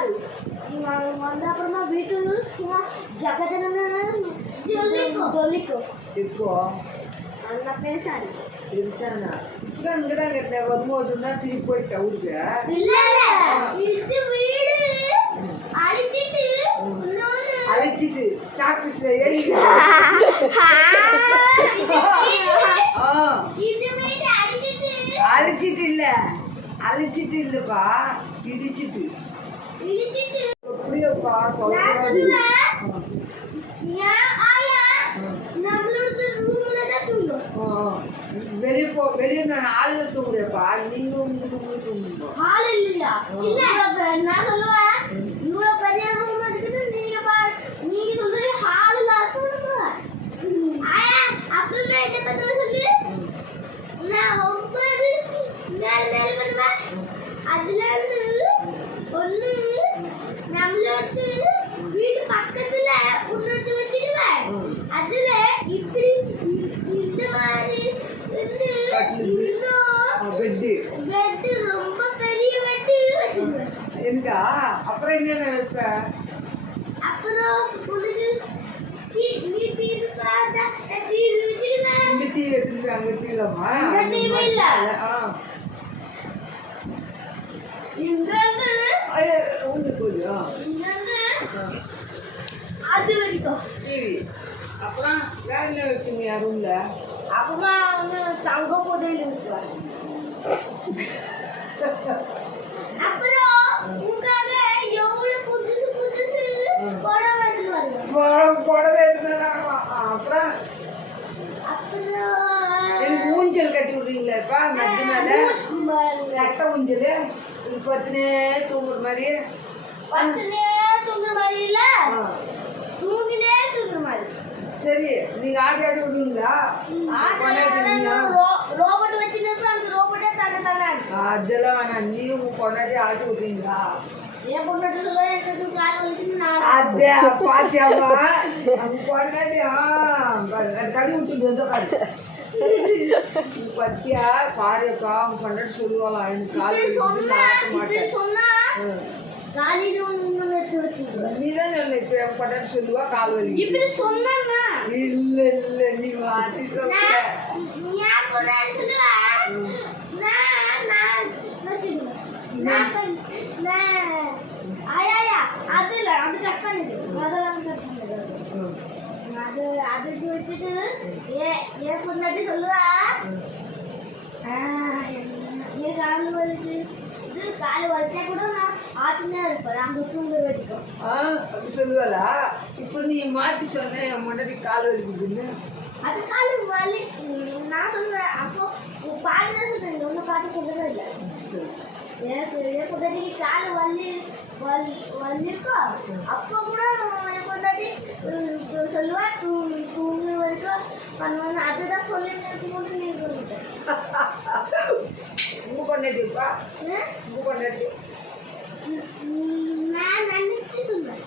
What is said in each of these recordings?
பாரு நீ வந்த அப்புறமா வீட்டுக்கு சும்மா ஜகஜன சொல்லிக்கோ இப்போ நல்லா பேசாது பெருசானா இப்போ இங்கடா கேட்ட வரும்போதுன்னா திருப்பி போயிட்ட ஊருக்கு இல்ல இந்த வீடு அழிச்சிட்டு சாப்பிட்டு ஏறி அழிச்சிட்டு இல்லப்பா இடிச்சிட்டு எப்படியோப்பா சொல்லக்கூடாது வெளியே நான் ஆளுங்க தூங்குறேப்பா நீங்க தூங்குங்க ஆள் இல்லையா நான் சொல்லுவேன் இவ்வளவு பெரிய ரூம் இருக்குது நீங்க சொல்றீங்க ஹால் சொல்லுங்க அப்புறம் என்ன பண்ணுவேன் சொல்லி நான் 9 நாள் பண்ணுவேன் அதுல ஒண்ணு நம்மளோட வீட்டு பக்கத்துல உன்னோட வச்சிடுவேன் அதுல இப்படி இந்த மாதிரி பெட் ரொம்ப பெரிய பெட் வச்சிடுவேன் எனக்கா அப்புறம் என்ன வைப்ப அப்புறம் உனக்கு நீ தீர் பார்த்தா தீர் வச்சிடுவேன் இந்த டீ எடுத்து அங்க வச்சிடலாமா இந்த டிவி இல்ல இங்கந்து ஊந்து போகுது இங்கந்து அது வரைக்கும் டிவி அப்புறம் வேற என்ன வைப்பீங்க ரூம்ல அப்புறமா தங்க போதையில விட்டுருவாங்க அப்புறம் உங்களுக்காக எவ்வளவு புதுசு புதுசு புடவை எடுத்துட்டு வருவேன் புடவை எடுத்துனா அப்புறம் எனக்கு ஊஞ்சல் கட்டி விடுறீங்களாப்பா மத்தி மேல கட்ட ஊஞ்சல் பத்துனே தூங்குற மாதிரி பத்துனே தூங்குற மாதிரி இல்ல தூங்கினே தூங்குற மாதிரி சரி நீங்க ஆடி ஆடி விடுவீங்களா ரோபோட் வச்சுட்டு அந்த ரோபோட்டே தங்க தானே அதெல்லாம் வேணாம் நீ உங்க கொண்டாடி ஆடி விடுறீங்களா என் பொண்ணு அதே பாத்தியாமா அவங்க கொண்டாடி கழுவி விட்டு வந்து பத்தியா பாருப்பா அவங்க கொண்டாடி சொல்லுவாளா எனக்கு காலையில் சொன்னா காலையில நீதான் சொன்ன இப்ப என் கொண்டாடி சொல்லுவா கால் வலி இப்படி சொன்னா இல்ல இல்ல நீ மாத்தி சொல்ல அதுக்கு வச்சுட்டு ஏன் பொண்ணாட்டி சொல்லுவா ஏன் கால் வலிச்சு கால் வலிச்சா கூட நான் ஆத்தினா இருப்பேன் அங்க தூங்க வரைக்கும் அப்படி சொல்லுவாளா இப்ப நீ மாத்தி சொன்ன என் முன்னாடி கால் வலிக்குதுன்னு அது கால் வலி நான் சொல்லுவேன் அப்போ பாட்டு தான் சொல்றேன் ஒன்னும் பாட்டு சொல்லவே இல்லை என் பொண்டாட்டிக்கு கால் வலி வலி வலிருக்கும் அப்போ கூட என் பொண்டாட்டி சொல்லுவா தூங்கு வரைக்கும் பண்ணுவாங்க அதுதான் சொல்லி நிறுத்தி கொண்டு நீ சொல்லிட்டேன் உங்க பொண்டாட்டிப்பா உங்க பொண்டாட்டி நான் நினைச்சு சொல்லுவேன்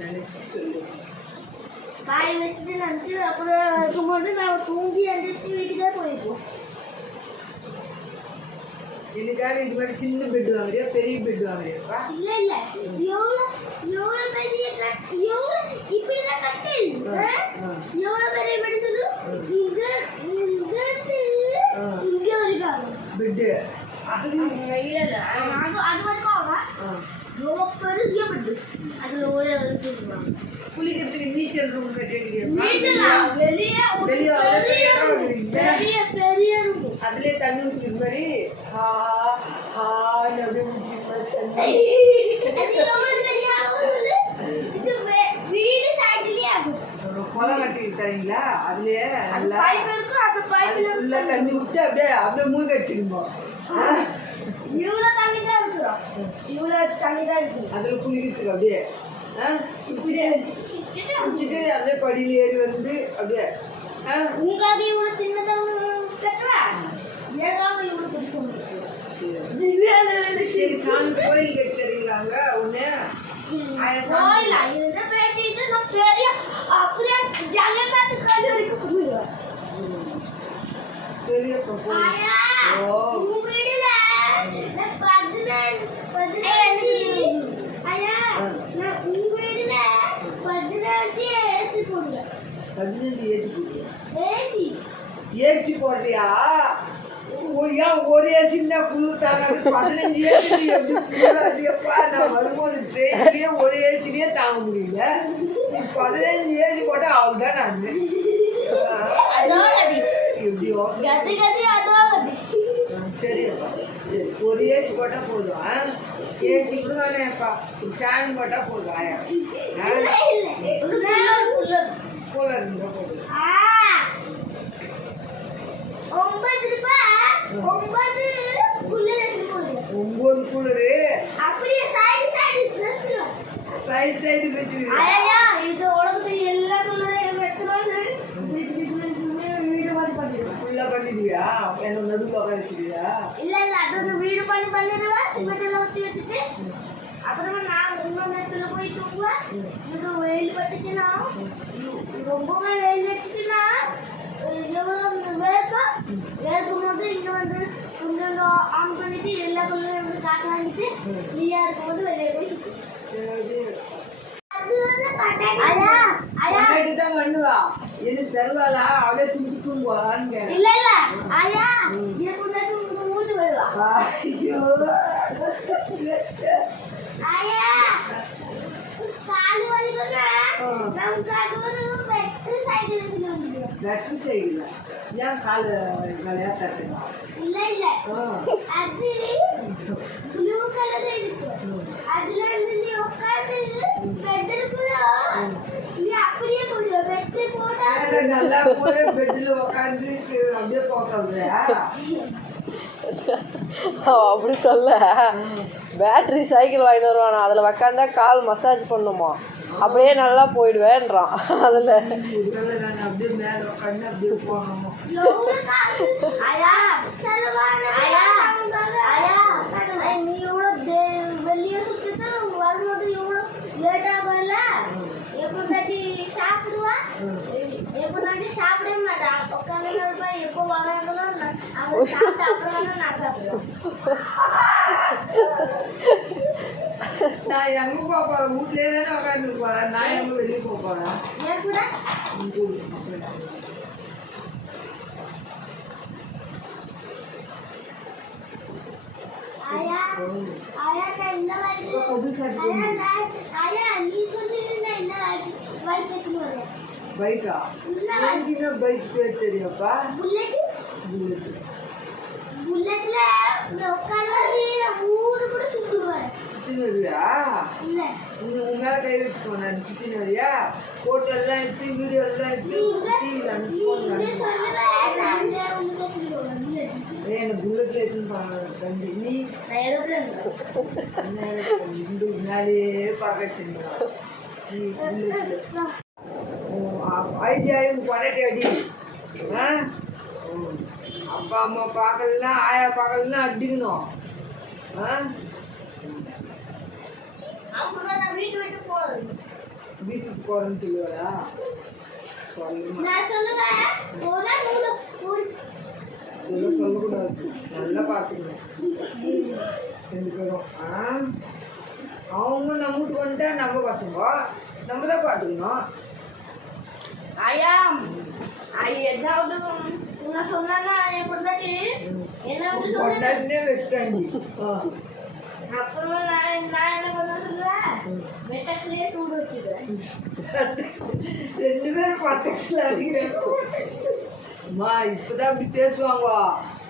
நினைச்சு சொல்லு காய் வச்சுட்டு நினச்சி அப்புறம் சும்மாட்டு நான் தூங்கி எழுந்திரிச்சு வீட்டுக்கே போயிருப்போம் எனக்காக இது மாதிரி சின்ன பெட் வாங்குறியா பெரிய பெட் வாங்குறியாப்பா இல்ல இல்ல எவ்வளவு பெரிய இப்படிதான் கட்டு எவ்வளவு பெரிய பெட் சொல்லு இங்க வரைக்கும் பெட் இல்ல இல்ல அது வரைக்கும் ஆகும் ரொம்ப பெரிய பெட் அதுல ஒரே வரைக்கும் குளிக்கிறதுக்கு நீச்சல் ரூம் கட்டிருக்கீங்க பெரிய ரூம் அதுலயே தண்ணி ஊற்றுற மாதிரி குளம் கட்டி தரீங்களா அதுலயே உள்ள தண்ணி விட்டு அப்படியே மூழ்கி அடிச்சுக்கணும் இவ்வளவு தண்ணி தான் இருக்கிறோம் இவ்வளவு தண்ணி தான் இருக்கு அதுல குளிக்கிறதுக்கு அப்படியே குடிச்சிட்டு அப்படியே படியில ஏறி வந்து அப்படியே உங்க அது இவ்வளவு சின்னதாக கட்டுவா ஏதாவது இவ்வளவு சரி சாமி கோயில் கட்டி தரீங்களாங்க ஒண்ணு கோயிலா இந்த பேச்சு இது நான் பெரிய அப்படியே ஜெகநாத் கோயில் வரைக்கும் போயிடுவேன் பெரிய உங்க வீடுல 15 15 ஏசி போடுறியா? ஏசி ஏசி போடுறியா? ஏன் ஒரு ஏசின்னா குளிர் தாங்காது, 15 ஏசி எப்படி குளிராதுப்பா? நான் வரும்போது ட்ரெயின்லேயே ஒரு ஏசிலேயே தாங்க முடியல, 15 ஏசி போட்டால் அவள்தான் நான் எப்படியோ. சரிப்பா, ஒரு ஏசி போட்டால் போதும். ஏசி கூட வேணாம்ப்பா, ஒரு ஃபேன் போட்டால் போதும். 1000 கூலர் இருந்தால் போதும். 9 கூலரு அப்படியே சைடு வச்சிருக்கேன். இது உலகத்துக்கு எல்லா கூலரையும் எடுத்துருவாங்க. வீடு ஃபுல்லாக பண்ணிடுவியா? என்ன நடுவில் உட்காந்துச்சிருவியா? இல்ல அது வீடு பண்ணிடுவா. சிமெண்ட் எல்லாம் ஊற்றி வச்சுட்டு அப்புறமா நான் இன்னொரு இடத்துல போய் தூங்குவேன். இது வெயில் பட்டுச்சுன்னா, ரொம்பவே வெயில் அடிச்சுச்சுன்னா எவ்வளோ வேர்க்கும் போது இங்கே வந்து கொஞ்சம் ஆன் பண்ணிட்டு எல்லா குள்ளையும் வந்து காற்று வாங்கிட்டு ஃப்ரீயாக இருக்கும்போது வெளியே போய் தான் பண்ணுவா. எனக்கு தருவாளா? அவளே தூங்குவாளான்னு. இல்ல இல்ல ஆயா ஊட்டு வருவா. ஐயோ ஆயா காலு வலிக்குன்னா நமக்கு அது ஒரு வெட்டு சைக்கிள் லட்டு சைக்கிள் ஏன் கால விளையாட்டுங்களா? இல்ல இல்ல அது ப்ளூ கலர் இருக்கு. அதுல இருந்து நீ உட்காந்து பெட்ல நீ அப்படியே கொஞ்சம் வெட்டு போட்டா நல்லா போய் பெட்ல உட்காந்து அப்படியே போட்டா அப்படி சொல்ல. பேட்டரி சைக்கிள் வாங்கிட்டு வருவானா, அதில் உக்காந்தா கால் மசாஜ் பண்ணுமா, அப்படியே நல்லா போயிடுவேன்றான். அதில் அப்படியே மேலே உட்காந்து அப்படியே போகணும். நீ இவ்வளோ வெளியே சுத்திட்டு வரும்போது இவ்வளோ லேட்டா வரல. எப்போ சாப்பிடுவா, எப்போ சாப்பிடவே மாட்டான். உட்காந்து எப்போ வராங்களோ அவங்க சாப்பிட்டு அப்புறம் நான் சாப்பிடுவேன். நான் எங்க போறேன்? வீட்லயே தானே உட்காந்து போறேன். நான் எங்க வெளியே போறேன்? ஏன் கூட ஆயா ஆயா நான் இந்த ஆயா நீ சொல்லிருந்த இந்த பைக் வரேன். பைக்கா? பைக் பேர் தெரியாப்பா? Bullet bullet. புல்லட்ல உட்கார்ந்து ஊரு கூட சுத்துவாரு. சுத்தினரியா? இல்ல உன் மேல கை வச்சுக்கோ. நான் சுத்தினரியா? போட்டோ எல்லாம் எடுத்து வீடியோ எல்லாம் எடுத்து எனக்கு புல்லட் லைசன்ஸ் நீ மேலேயே பார்க்க நீ ஐடியாயும் கொடைக்கு அடி. அப்பா அம்மா பார்க்கலன்னா ஆயா பார்க்கலன்னா அடிக்கணும். வீட்டுக்கு போறேன்னு சொல்லுவாரா? சொல்லக்கூடாது. நல்லா பார்த்துக்கணும் 2 பேரும். அவங்க நம்ம வீட்டுக்கு வந்துட்டா நம்ம பசங்க நம்ம தான் பார்த்துக்கணும். ஆயா ஏதாவது நான் சொன்னா என் பொண்டாட்டி என்ன பொண்டாட்டினே வச்சுட்டாண்டி. அப்புறமா நான் என்ன பண்ண சொல்லுவேன், மெட்டக்ஸ்லயே சூடு வச்சுக்கிறேன். 2 பேரும் பட்டக்ஸ்ல அடிக்கிறாங்க. அம்மா இப்பதான் அப்படி பேசுவாங்க.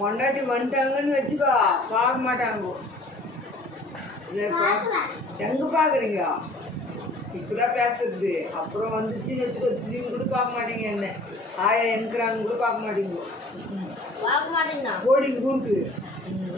பொண்டாட்டி வந்துட்டாங்கன்னு வச்சுக்கோ பார்க்க மாட்டாங்க. எங்க பாக்குறீங்க? இப்பதான் பேசுறது. அப்புறம் வந்துச்சுன்னு வச்சுக்கோ திரும்பி கூட பார்க்க மாட்டீங்க. என்ன ஆயா என்கிறான்னு கூட பார்க்க மாட்டீங்க. போடி ஊருக்கு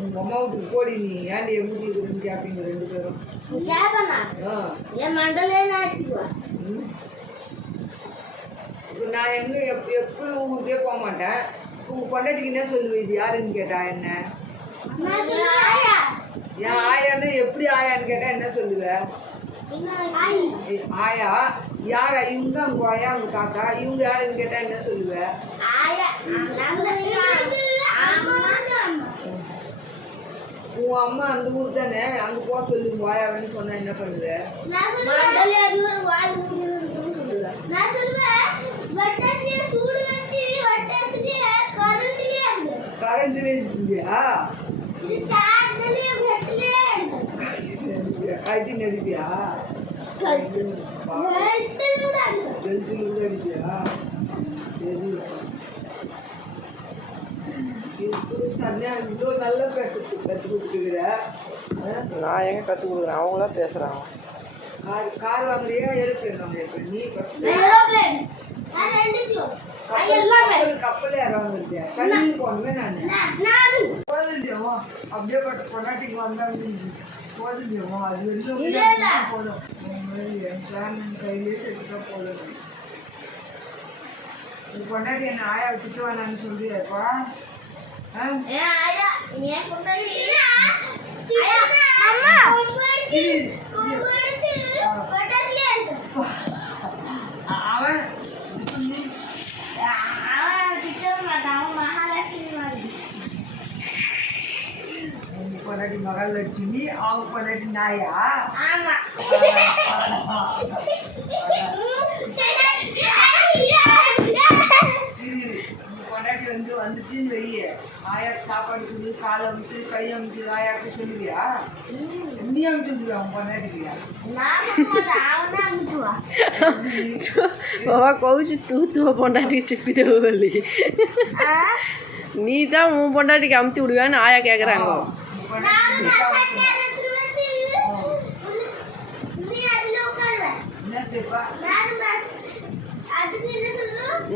உங்க அம்மா வீட்டுக்கு போடி. நீ ஏன்டி எங்க வீட்டுல இருக்குன்னு கேட்பீங்க 2 பேரும். என் மண்டலே இப்போ நான் எங்க எப்பவும் ஊருக்கே போக மாட்டேன். உங்க பொண்டாட்டிக்கு என்ன சொல்லுவேன்? இது யாருன்னு கேட்டா என்ன? என் ஆயான்னு எப்படி ஆயான்னு கேட்டா என்ன சொல்லுவேன்? ஆயா யாரா? இவங்க அங்க ஆயா அவங்க தாத்தா. இவங்க யாருன்னு கேட்டா என்ன சொல்லுவேன்? உன் அம்மா அந்த ஊர் தானே, அங்க போக சொல்லுங்க ஆயாவன்னு சொன்னா என்ன பண்ணுவேன்? நான் சொல்லுவேன் வட்டாசிய சூடு வச்சு வட்டாசிய கரண்ட்லயே இருக்கு. கரண்ட்ல இருக்கியா? இது சார்ஜ்லயே வெட்டலயே இருக்கு. கட்டி நடிப்பியா? வெட்டலோட இருக்கு. பென்சில் அடிப்பியா? இவ்வளோ நல்லா பேசுறது கற்றுக் கொடுத்துக்கிற. நான் எங்கே கற்றுக் கொடுக்குறேன், அவங்களா பேசுகிறாங்க. கார் வாங்குறியா ஏரோப்ளேன் வாங்குறியா? நீ ஏரோப்ளேன் நான் ரெண்டுக்கும் எல்லாமே கப்பல் யாரும் வாங்குறியா? கல்வி போனவே நான் நான் போதும் அப்படியே பட்ட பொண்டாட்டிக்கு வந்தாங்க போதும். அது இல்ல, இல்ல. வந்து போதும் என் பிளான் கையிலே செஞ்சுட்டா போதும். பொண்டாட்டி என்ன ஆயா வச்சுட்டு வேணான்னு சொல்றியாப்பா? ஆயா நீ கொண்டாடி ஆயா அம்மா கொண்டாடி வட்டாசிய இருக்கு. அவன் அவன் திட்ட மாட்டான். அவன் மகாலட்சுமி மாதிரி. பொண்டாட்டி மகாலட்சுமி, அவங்க பொண்டாட்டி நாயா? ஆமா பொண்டாட்டி வந்துச்சுன்னு வைய ஆயாக்கு சாப்பாடு கொடு, காலை அமுத்து, கை அமுத்து ஆயாக்கு சொல்லுவியா? நீ அமுத்துவியா அவன் பொண்டாட்டிக்கியா? நான் சொல்ல மாட்டேன். அவன் தான் அனுப்புவா. బాబా కౌచి తూతువ పొండాటికి చెప్పిదేవు వెళ్ళి நீ தான் உன் பொண்டாட்டிக்கு அமுத்தி விடுவேன்னு ஆயா கேட்குறாங்க.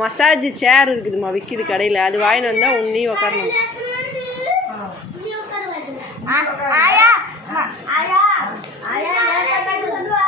மசாஜ் சேர் இருக்குதுமா விற்கிது கடையில், அது வாங்கிட்டு வந்தால் நீ உக்காரணும். ஆயா ஆயா ஆயா சொல்லுவா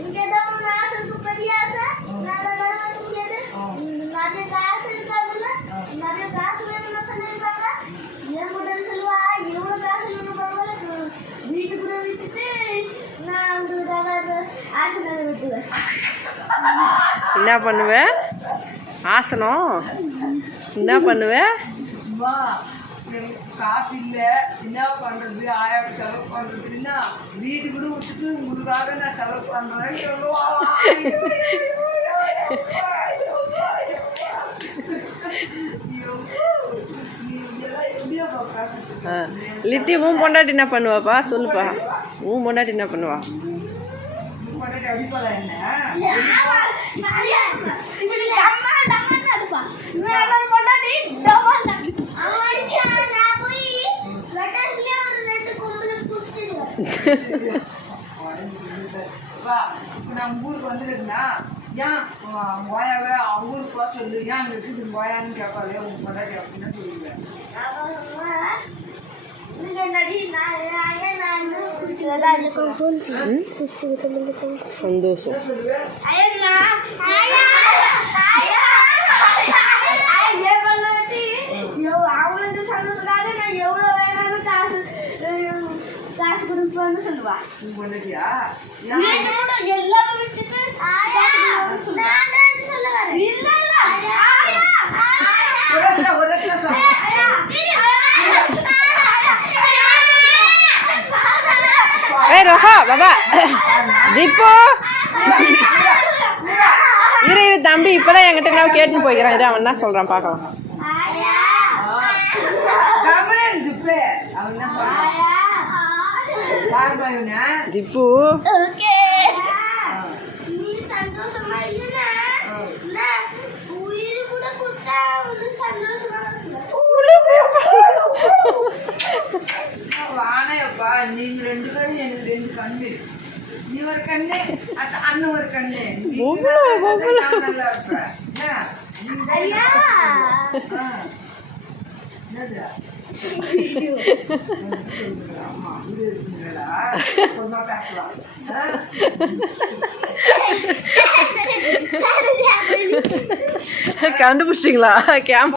இங்கதான் ஆசைக்கு பெரிய ஆசை. நிறைய காசு இருக்காதுல்ல, நிறைய காசு வேணும்னு சொல்லியிருப்பாங்க. ஏன் மட்டும் சொல்லுவா எவ்வளவு காசு வேணும் பரவாயில்ல, வீட்டு கூட விட்டுட்டு நான் வந்து ஆசை விட்டுவேன். என்ன பண்ணுவேன் ஆசனம்? என்ன பண்ணுவேன்? அம்மா எனக்கு காசு இல்லை, என்ன பண்ணுறது? ஆயாவுக்கு செலவு பண்ணுறதுன்னா வீடு கூட விட்டுட்டு உங்களுக்காக நான் செலவு பண்ணுறேன்னு சொல்லுவான். லிட்டி உன் பொண்டாட்டி என்ன பண்ணுவாப்பா சொல்லுப்பா, உன் பொண்டாட்டி என்ன பண்ணுவா? பொண்டாட்டி அடிப்பாளா என்ன? நான் ஊருக்கு வந்துருந்தா ஏன் மோயாவை அவங்க ஊருக்கு போக சொல்லு, ஏன் அங்கே இருக்குது மோயான்னு கேட்பாளே உங்க பொண்டாட்டி அப்படின்னு சொல்லுவேன். சந்தோஷம். காசு கொடுப்பேன்னு சொல்லுவா. பொண்டாட்டியா எல்லாமே விட்டுட்டு ஏய் ரோஹா பாபா தீப்பு இரு இரு தம்பி, இப்பதான் என்கிட்ட என்ன கேட்டுன்னு போய்க்கிறான். இரு அவன் என்ன சொல்றான் பார்க்கலாம். அவன் என்ன சொல்றான்? திப்பு நீ சந்தோஷமா இல்லைன்னா உயிர் கூட கொடுத்தா சந்தோஷமா வானையப்பா, நீங்க ரெண்டு பேரும் எனக்கு ரெண்டு கண்ணு. நீ ஒரு கண்ணு, அண்ணன் ஒரு கண்ணு. நல்லா இருப்பேன். கண்டுபிடிச்சிங்களா கேம்?